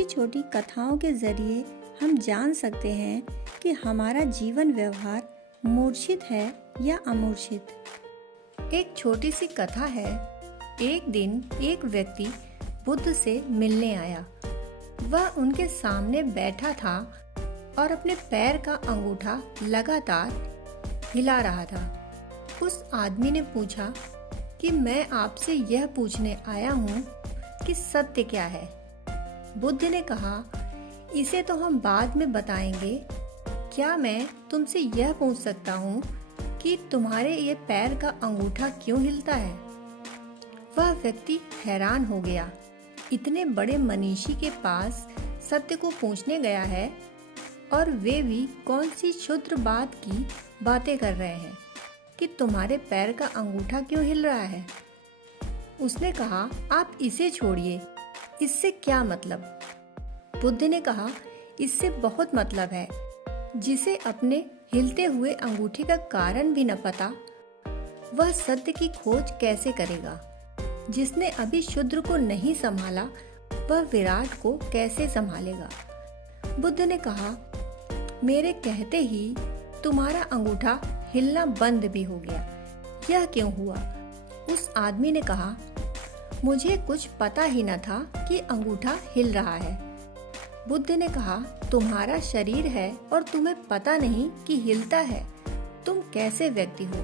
छोटी छोटी कथाओं के जरिए हम जान सकते हैं कि हमारा जीवन व्यवहार मूर्छित है या अमूर्छित। एक छोटी सी कथा है। एक दिन एक व्यक्ति बुद्ध से मिलने आया। वह उनके सामने बैठा था और अपने पैर का अंगूठा लगातार हिला रहा था। उस आदमी ने पूछा कि मैं आपसे यह पूछने आया हूँ कि सत्य क्या है। बुद्ध ने कहा, इसे तो हम बाद में बताएंगे। क्या मैं तुमसे यह पूछ सकता हूँ कि तुम्हारे ये पैर का अंगूठा क्यों हिलता है? वह व्यक्ति हैरान हो गया। इतने बड़े मनीषी के पास सत्य को पूछने गया है और वे भी कौन सी क्षुद्र बात की बातें कर रहे हैं कि तुम्हारे पैर का अंगूठा क्यों हिल रहा है। उसने कहा, आप इसे छोड़िए, इससे क्या मतलब? बुद्ध ने कहा, इससे बहुत मतलब है। जिसे अपने हिलते हुए अंगूठे का कारण भी न पता, वह सत्य की खोज कैसे करेगा? जिसने अभी शूद्र को नहीं संभाला, वह विराट को कैसे संभालेगा? बुद्ध ने कहा, मेरे कहते ही तुम्हारा अंगूठा हिलना बंद भी हो गया। यह क्यों हुआ? उस आदमी ने कहा, मुझे कुछ पता ही न था कि अंगूठा हिल रहा है। बुद्ध ने कहा, तुम्हारा शरीर है और तुम्हें पता नहीं कि हिलता है। तुम कैसे व्यक्ति हो?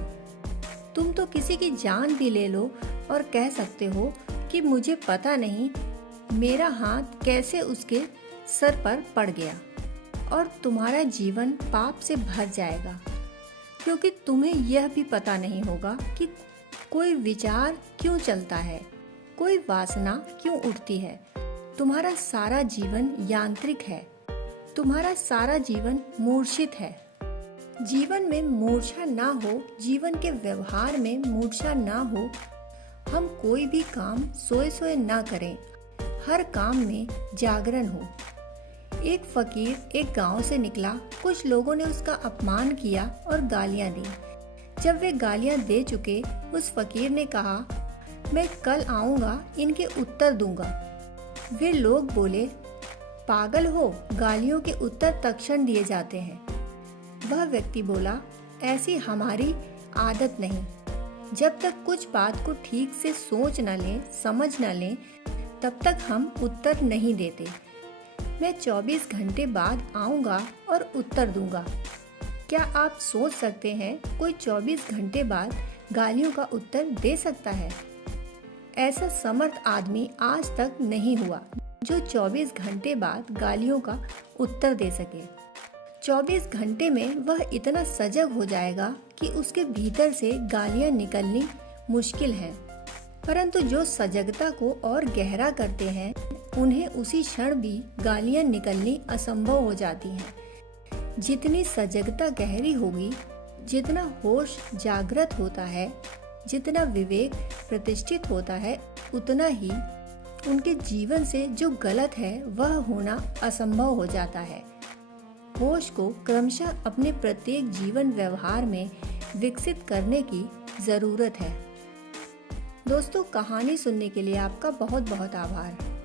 तुम तो किसी की जान भी ले लो और कह सकते हो कि मुझे पता नहीं मेरा हाथ कैसे उसके सर पर पड़ गया। और तुम्हारा जीवन पाप से भर जाएगा, क्योंकि तुम्हें यह भी पता नहीं होगा कि कोई विचार क्यों चलता है, कोई वासना क्यों उठती है। तुम्हारा सारा जीवन यांत्रिक है। तुम्हारा सारा जीवन मूर्छित है। जीवन में मूर्छा ना हो, जीवन के व्यवहार में मूर्छा ना हो। हम कोई भी काम सोए सोए ना करें। हर काम में जागरण हो। एक फकीर एक गांव से निकला। कुछ लोगों ने उसका अपमान किया और गालियां दी। जब वे गालियां दे चुके, उस फकीर ने कहा, मैं कल आऊंगा, इनके उत्तर दूंगा। वे लोग बोले, पागल हो, गालियों के उत्तर तत्क्षण दिए जाते हैं। वह व्यक्ति बोला, ऐसी हमारी आदत नहीं। जब तक कुछ बात को ठीक से सोच न लें, समझ न लें, तब तक हम उत्तर नहीं देते। मैं 24 घंटे बाद आऊंगा और उत्तर दूंगा। क्या आप सोच सकते हैं कोई 24 घंटे बाद गालियों का उत्तर दे सकता है? ऐसा समर्थ आदमी आज तक नहीं हुआ जो 24 घंटे बाद गालियों का उत्तर दे सके। 24 घंटे में वह इतना सजग हो जाएगा कि उसके भीतर से गालियां निकलनी मुश्किल है। परंतु जो सजगता को और गहरा करते हैं, उन्हें उसी क्षण भी गालियां निकलनी असंभव हो जाती हैं। जितनी सजगता गहरी होगी, जितना होश जागृत होता है, जितना विवेक प्रतिष्ठित होता है, उतना ही उनके जीवन से जो गलत है वह होना असंभव हो जाता है। होश को क्रमशः अपने प्रत्येक जीवन व्यवहार में विकसित करने की जरूरत है। दोस्तों, कहानी सुनने के लिए आपका बहुत बहुत आभार।